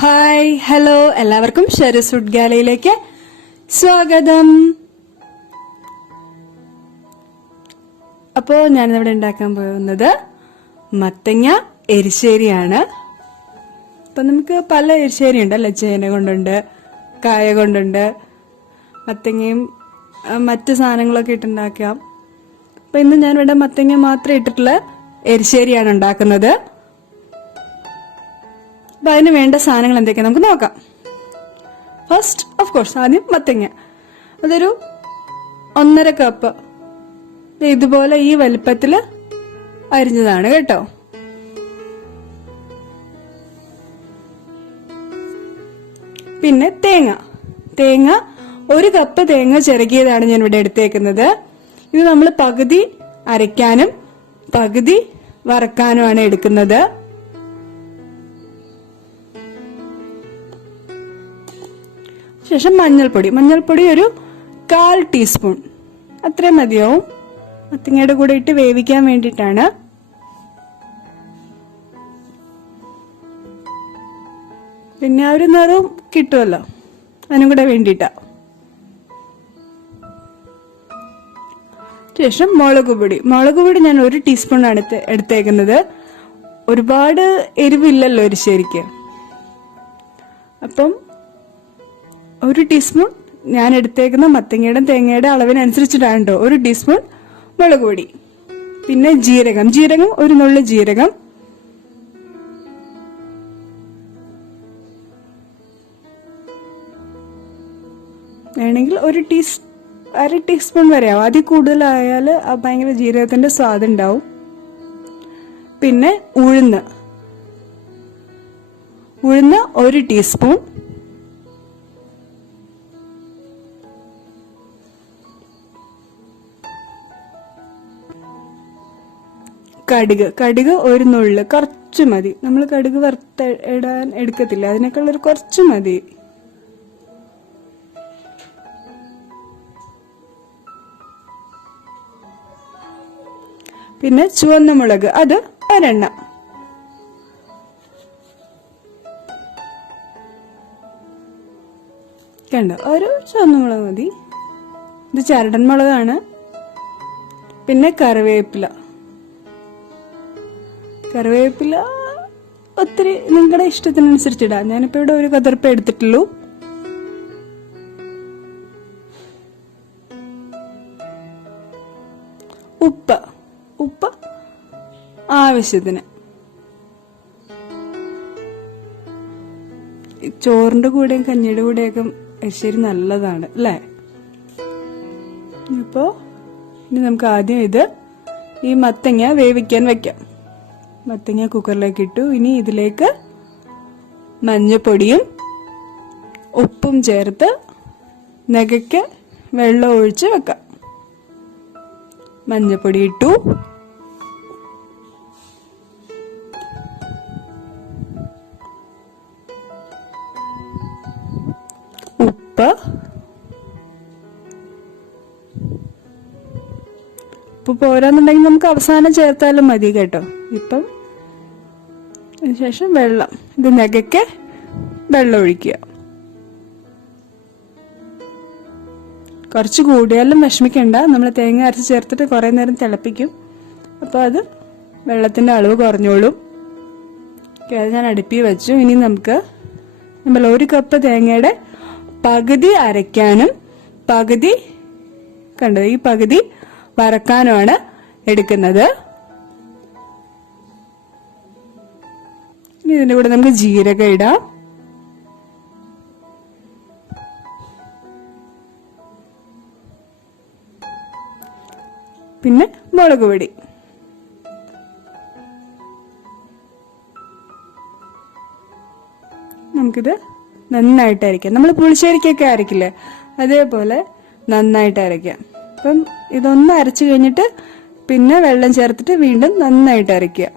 Hi hello എല്ലാവർക്കും ഷെറിസ് food ഗാലയിലേക്ക് സ്വാഗതം. അപ്പോൾ ഞാനിവിടെ ഉണ്ടാക്കാൻ പോകുന്നത് മത്തങ്ങ എരിശ്ശേരിയാണ്. അപ്പൊ നമുക്ക് പല എരിശ്ശേരി ഉണ്ടല്ലോ, ചേന കൊണ്ടുണ്ട്, കായ കൊണ്ടുണ്ട്, മത്തങ്ങയും മറ്റു സാധനങ്ങളൊക്കെ ഇട്ടുണ്ടാക്കാം. അപ്പൊ ഇന്ന് ഞാനിവിടെ മത്തങ്ങ മാത്രം ഇട്ടിട്ടുള്ള എരിശ്ശേരിയാണ് ഉണ്ടാക്കുന്നത്. അപ്പൊ അതിന് വേണ്ട സാധനങ്ങൾ എന്തൊക്കെയാണ് നമുക്ക് നോക്കാം. ഫസ്റ്റ് ഓഫ് കോഴ്സ് ആദ്യം മത്തങ്ങ, അതൊരു 1.5 കപ്പ് ഇതുപോലെ ഈ വലിപ്പത്തില് അരിഞ്ഞതാണ് കേട്ടോ. പിന്നെ തേങ്ങ 1 കപ്പ് തേങ്ങ ചിരകിയതാണ് ഞാൻ ഇവിടെ എടുത്തേക്കുന്നത്. ഇത് നമ്മൾ പകുതി അരയ്ക്കാനും പകുതി വറക്കാനുമാണ് എടുക്കുന്നത്. ശേഷം മഞ്ഞൾപ്പൊടി ഒരു 1/4 ടീസ്പൂൺ അത്രയും മതിയാവും. മത്തങ്ങയുടെ കൂടെ ഇട്ട് വേവിക്കാൻ വേണ്ടിയിട്ടാണ്. പിന്നെ ആ ഒരു നിറവും കിട്ടുമല്ലോ, അതിനും കൂടെ വേണ്ടിയിട്ടാ. ശേഷം മുളക് പൊടി ഞാൻ 1 ടീസ്പൂണാണ് എടുത്തേക്കുന്നത്. ഒരുപാട് എരിവില്ലല്ലോ എരിശ്ശേരിക്ക്. അപ്പം 1 ടീസ്പൂൺ ഞാൻ എടുത്തേക്കുന്ന മത്തങ്ങയുടെ തേങ്ങയുടെ അളവിനനുസരിച്ചിട്ടാണ് കേട്ടോ 1 ടീസ്പൂൺ മുളക് പൊടി. പിന്നെ ജീരകം ഒരു നുള്ളു ജീരകം, വേണമെങ്കിൽ 1/2 ടീസ്പൂൺ വരെ ആവും. അതിൽ കൂടുതലായാൽ ഭയങ്കര ജീരകത്തിന്റെ സ്വാദ് ഉണ്ടാവും. പിന്നെ ഉഴുന്ന് 1 ടീസ്പൂൺ, കടുക് 1 നുള്ള്, കുറച്ച് മതി. നമ്മൾ കടുക് ഇടാൻ എടുക്കത്തില്ല, അതിനേക്കാളൊരു കുറച്ച് മതി. പിന്നെ ചുവന്ന മുളക്, അത് 1 എണ്ണം. കണ്ടോ, ഒരു ചുവന്ന മുളക് മതി. ഇത് ചരടൻ മുളകാണ്. പിന്നെ കറിവേപ്പില ഒത്തിരി നിങ്ങളുടെ ഇഷ്ടത്തിനനുസരിച്ചിടാം. ഞാനിപ്പോ ഇവിടെ 1 കതിർപ്പ് എടുത്തിട്ടുള്ളൂ. ഉപ്പ് ആവശ്യത്തിന്. ചോറിന്റെ കൂടെയും കഞ്ഞിയുടെ കൂടെയൊക്കെ എരിശ്ശേരി നല്ലതാണ് അല്ലേ. ഇനി നമുക്ക് ആദ്യം ഈ മത്തങ്ങ വേവിക്കാൻ വെക്കാം. മത്തങ്ങ കുക്കറിലേക്ക് ഇട്ടു. ഇനി ഇതിലേക്ക് മഞ്ഞപ്പൊടിയും ഉപ്പും ചേർത്ത് നകയ്ക്ക് വെള്ളം ഒഴിച്ച് വെക്കാം. മഞ്ഞപ്പൊടി ഇട്ടു, ഉപ്പ് പോരാന്നുണ്ടെങ്കിൽ നമുക്ക് അവസാനം ചേർത്താലും മതി കേട്ടോ. ഇപ്പം അതിനുശേഷം വെള്ളം, ഇത് നകയ്ക്ക് വെള്ളം ഒഴിക്കുക. കുറച്ച് കൂടിയാലും വിഷമിക്കണ്ട, നമ്മൾ തേങ്ങ അരച്ച് ചേർത്തിട്ട് കുറെ നേരം തിളപ്പിക്കും. അപ്പോൾ അത് വെള്ളത്തിന്റെ അളവ് കുറഞ്ഞോളും. അത് ഞാൻ അടുപ്പിൽ വെച്ചു. ഇനി നമ്മൾ 1 കപ്പ് തേങ്ങയുടെ പകുതി അരയ്ക്കാനും പകുതി ഈ പകുതി വറക്കാനുമാണ് എടുക്കുന്നത്. ഇനി ഇതിന്റെ കൂടെ നമുക്ക് ജീരകം ഇടാം. പിന്നെ മുളക് പൊടി. നമുക്കിത് നന്നായിട്ട് അരയ്ക്കാം. നമ്മൾ പുളിശ്ശേരിക്കൊക്കെ അരയ്ക്കില്ലേ, അതേപോലെ നന്നായിട്ട് അരയ്ക്കാം. അപ്പം ഇതൊന്ന് അരച്ചു കഴിഞ്ഞിട്ട് പിന്നെ വെള്ളം ചേർത്തിട്ട് വീണ്ടും നന്നായിട്ട് അരയ്ക്കുക.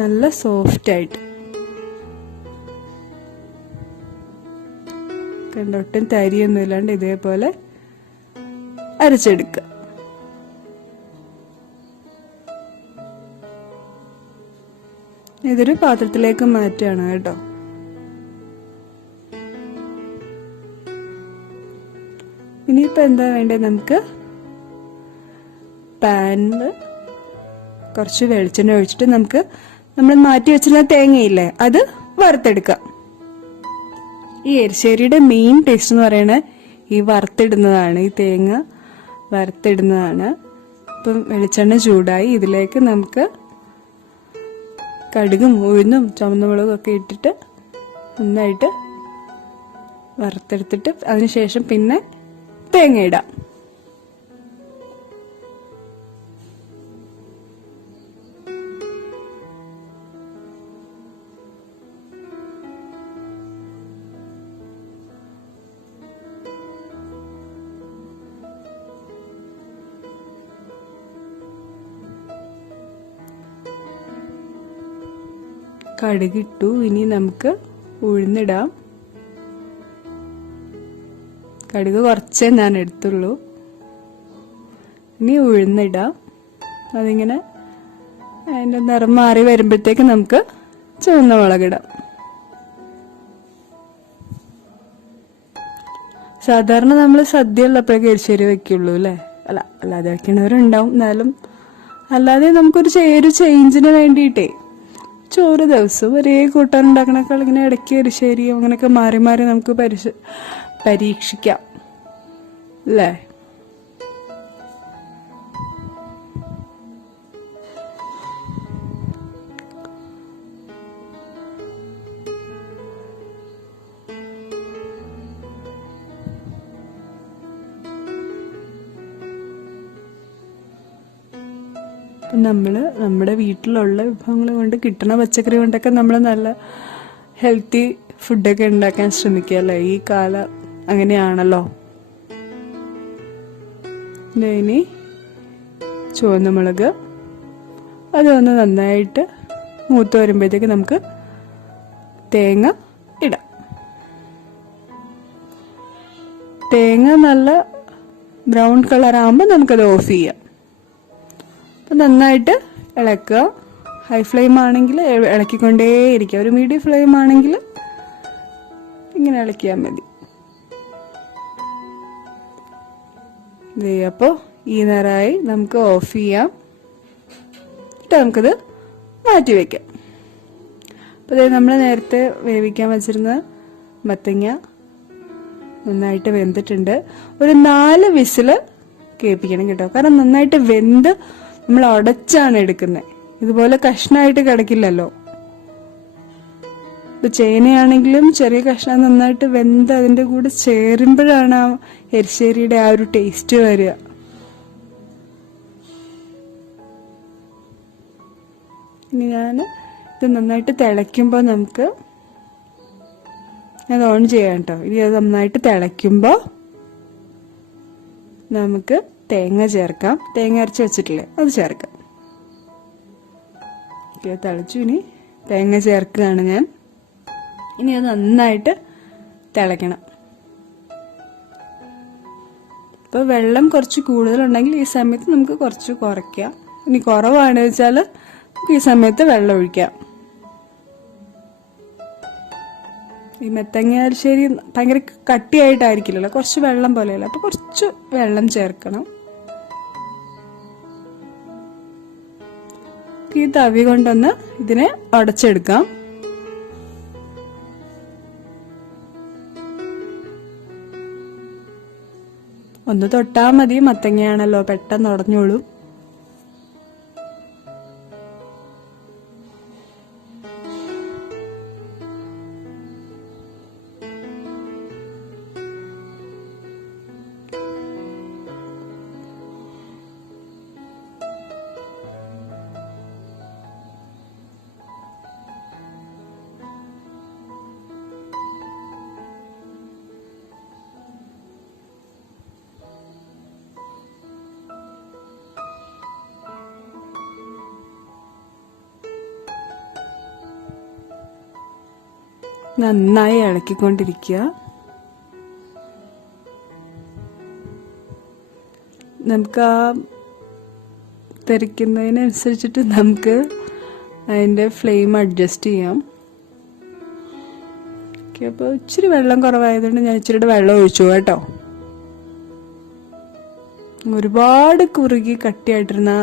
നല്ല സോഫ്റ്റ് ആയിട്ട് ഒട്ടും തരിയൊന്നും ഇല്ലാണ്ട് ഇതേപോലെ അരച്ചെടുക്കുക. ഇതൊരു പാത്രത്തിലേക്ക് മാറ്റുകയാണ് കേട്ടോ. ഇനിയിപ്പോ എന്താ വേണ്ടത്, നമുക്ക് പാനില് കുറച്ച് വെളിച്ചെണ്ണ ഒഴിച്ചിട്ട് നമ്മൾ മാറ്റി വെച്ചിരുന്ന തേങ്ങയില്ലേ അത് വറുത്തെടുക്കാം. ഈ എരിശ്ശേരിയുടെ മെയിൻ ടേസ്റ്റ് എന്ന് പറയുന്നത് ഈ വറുത്തിടുന്നതാണ്, ഈ തേങ്ങ വറുത്തിടുന്നതാണ്. ഇപ്പം വെളിച്ചെണ്ണ ചൂടായി, ഇതിലേക്ക് നമുക്ക് കടുകും ഉഴുന്നും ചുവന്ന മുളകും ഒക്കെ ഇട്ടിട്ട് നന്നായിട്ട് വറുത്തെടുത്തിട്ട് അതിനുശേഷം പിന്നെ തേങ്ങ ഇടാം. കടുകിട്ടു, ഇനി നമുക്ക് ഉഴുന്നിടാം. കടുക് കുറച്ചേ ഞാൻ എടുത്തുള്ളൂ. ഇനി ഉഴുന്നിടാം. അതിങ്ങനെ അതിൻ്റെ നിറം മാറി വരുമ്പോഴത്തേക്ക് നമുക്ക് ചുവന്ന മുളകിടാം. സാധാരണ നമ്മൾ സദ്യ ഉള്ളപ്പോഴേക്ക് എരിശ്ശേരി വെക്കുള്ളൂ അല്ലേ? അല്ലാതെ വെക്കണവരുണ്ടാവും. എന്നാലും അല്ലാതെ നമുക്കൊരു ചേഞ്ചിന് വേണ്ടിയിട്ടേ ചോറ് ദിവസവും ഒരേ കൂട്ടാൻ ഉണ്ടാക്കണേക്കാൾ ഇങ്ങനെ ഇടയ്ക്ക് എരിശ്ശേരി അങ്ങനെയൊക്കെ മാറി മാറി നമുക്ക് പരീക്ഷിക്കാം അല്ലേ? നമ്മുടെ വീട്ടിലുള്ള വിഭവങ്ങൾ കൊണ്ട്, കിട്ടുന്ന പച്ചക്കറി കൊണ്ടൊക്കെ നമ്മൾ നല്ല ഹെൽത്തി ഫുഡൊക്കെ ഉണ്ടാക്കാൻ ശ്രമിക്കുക അല്ലേ? ഈ കാലം അങ്ങനെയാണല്ലോ. ഇനി ചുവന്ന മുളക് അതൊന്ന് നന്നായിട്ട് മൂത്ത് വരുമ്പോഴത്തേക്ക് നമുക്ക് തേങ്ങ ഇടാം. തേങ്ങ നല്ല ബ്രൗൺ കളർ ആകുമ്പോൾ നമുക്കത് ഓഫ് ചെയ്യാം. അപ്പം നന്നായിട്ട് ഇളക്കുക. ഹൈ ഫ്ലെയിം ആണെങ്കിൽ ഇളക്കിക്കൊണ്ടേയിരിക്കുക. ഒരു മീഡിയം ഫ്ലെയിം ആണെങ്കിൽ ഇങ്ങനെ ഇളക്കിയാൽ മതി. അപ്പോൾ ഈ നിറമായി നമുക്ക് ഓഫ് ചെയ്യാം. എന്നിട്ട് നമുക്കത് മാറ്റി വയ്ക്കാം. അപ്പോൾ നമ്മൾ നേരത്തെ വേവിക്കാൻ വെച്ചിരുന്ന മത്തങ്ങ നന്നായിട്ട് വെന്തിട്ടുണ്ട്. ഒരു 4 വിസില് കേൾപ്പിക്കണം കേട്ടോ. കാരണം നന്നായിട്ട് വെന്ത് നമ്മൾ ഉടച്ചാണ് എടുക്കുന്നത്. ഇതുപോലെ കഷ്ണമായിട്ട് കിടക്കില്ലല്ലോ. ഇപ്പൊ ചേനയാണെങ്കിലും ചെറിയ കഷ്ണം നന്നായിട്ട് വെന്ത് അതിന്റെ കൂടെ ചേരുമ്പോഴാണ് ആ എരിശ്ശേരിയുടെ ആ ഒരു ടേസ്റ്റ് വരിക. ഇനി ഇത് നന്നായിട്ട് തിളയ്ക്കുമ്പോൾ അത് ഓൺ ചെയ്യാം കേട്ടോ. ഇനി അത് നന്നായിട്ട് തിളയ്ക്കുമ്പോൾ നമുക്ക് തേങ്ങ ചേർക്കാം. തേങ്ങ അരച്ച് വെച്ചിട്ടില്ലേ അത് ചേർക്കാം. തിളച്ചു. ഇനി തേങ്ങ ചേർക്കുകയാണ് ഞാൻ. ഇനി അത് നന്നായിട്ട് തിളയ്ക്കണം. ഇപ്പോൾ വെള്ളം കുറച്ച് കൂടുതലുണ്ടെങ്കിൽ ഈ സമയത്ത് നമുക്ക് കുറച്ച് കുറയ്ക്കാം. ഇനി കുറവാണെന്ന് വെച്ചാൽ നമുക്ക് ഈ സമയത്ത് വെള്ളം ഒഴിക്കാം. ഈ മത്തങ്ങ എരിശ്ശേരി ഭയങ്കര കട്ടിയായിട്ടായിരിക്കില്ലല്ലോ, കുറച്ച് വെള്ളം പോലെയല്ല. അപ്പോൾ കുറച്ച് വെള്ളം ചേർക്കണം. ഈ തവി കൊണ്ടൊന്ന് ഇതിനെ ഉടച്ചെടുക്കാം. ഒന്ന് തൊട്ടാ മതി, മത്തങ്ങയാണല്ലോ പെട്ടെന്ന് ഉടഞ്ഞോളും. നന്നായി ഇളക്കിക്കൊണ്ടിരിക്കുക. നമുക്ക് ആ തെറിക്കുന്നതിനനുസരിച്ചിട്ട് നമുക്ക് അതിൻ്റെ ഫ്ലെയിം അഡ്ജസ്റ്റ് ചെയ്യാം. ഓക്കെ, അപ്പോൾ ഇച്ചിരി വെള്ളം കുറവായതുകൊണ്ട് ഞാൻ ഇച്ചിരി വെള്ളം ഒഴിച്ചു കേട്ടോ. ഒരുപാട് കുറുകി കട്ടിയായിട്ടിരുന്ന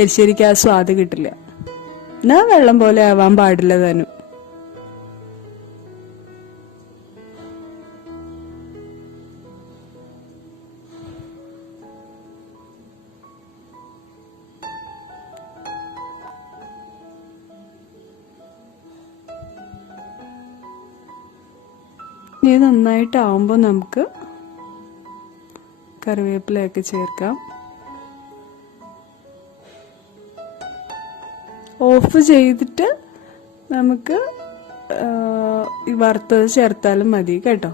എരിശ്ശേരിക്ക് ആ സ്വാദ് കിട്ടില്ല. എന്നാ വെള്ളം പോലെ ആവാൻ പാടില്ല താനും. ഇത് നന്നായിട്ടാവുമ്പോൾ നമുക്ക് കറിവേപ്പിലയൊക്കെ ചേർക്കാം. ഓഫ് ചെയ്തിട്ട് നമുക്ക് ഈ വറുത്തത് ചേർത്താലും മതി കേട്ടോ.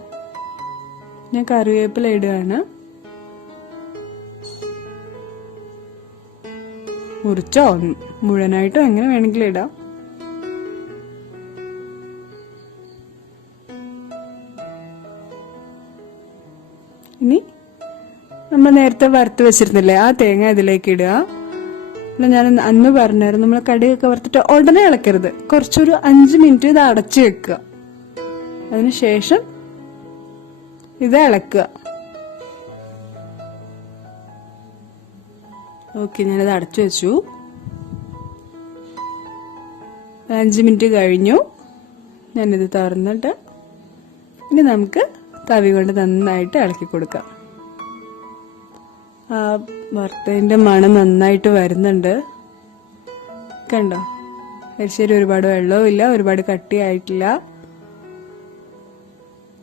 ഞാൻ കറിവേപ്പില ഇടുകയാണ്. മുറിച്ചോ മുഴുവനായിട്ടോ എങ്ങനെ വേണമെങ്കിലും ഇടാം. ഇനി നമ്മൾ നേരത്തെ വറുത്ത് വെച്ചിരുന്നില്ലേ ആ തേങ്ങ ഇതിലേക്ക് ഇടുക. ഞാൻ അന്ന് പറഞ്ഞായിരുന്നു, നമ്മൾ കടുകൊക്കെ വറുത്തിട്ട് ഉടനെ ഇളക്കരുത്. കുറച്ചൊരു 5 മിനിറ്റ് ഇത് അടച്ചു വെക്കുക. അതിനുശേഷം ഇത് ഇളക്കുക. ഓക്കെ, ഞാനത് അടച്ചു വെച്ചു. 5 മിനിറ്റ് കഴിഞ്ഞു. ഞാനിത് തുറന്നിട്ട് ഇനി നമുക്ക് തവി കൊണ്ട് നന്നായിട്ട് ഇളക്കി കൊടുക്കാം. ആ വറുത്തതിൻ്റെ മണം നന്നായിട്ട് വരുന്നുണ്ട്. കണ്ടോ, എരിശ്ശേരി ഒരുപാട് വെള്ളവും ഇല്ല, ഒരുപാട് കട്ടിയായിട്ടില്ല.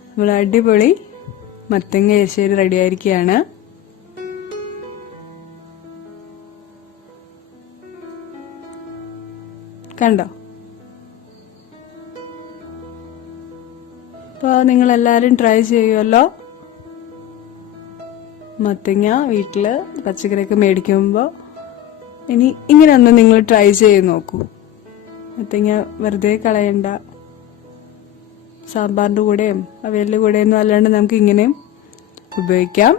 നമ്മൾ അടിപൊളി മത്തങ്ങ എരിശ്ശേരി റെഡി ആയിരിക്കുകയാണ്. കണ്ടോ, അപ്പോൾ നിങ്ങളെല്ലാവരും ട്രൈ ചെയ്യുമല്ലോ. മത്തങ്ങ വീട്ടിൽ പച്ചക്കറിയൊക്കെ മേടിക്കുമ്പോൾ ഇനി ഇങ്ങനെയൊന്ന് നിങ്ങൾ ട്രൈ ചെയ്ത് നോക്കൂ. മത്തങ്ങ വെറുതെ കളയണ്ട. സാമ്പാറിൻ്റെ കൂടെയും അവിയലിൻ്റെ കൂടെയൊന്നും അല്ലാണ്ട് നമുക്ക് ഇങ്ങനെയും ഉപയോഗിക്കാം.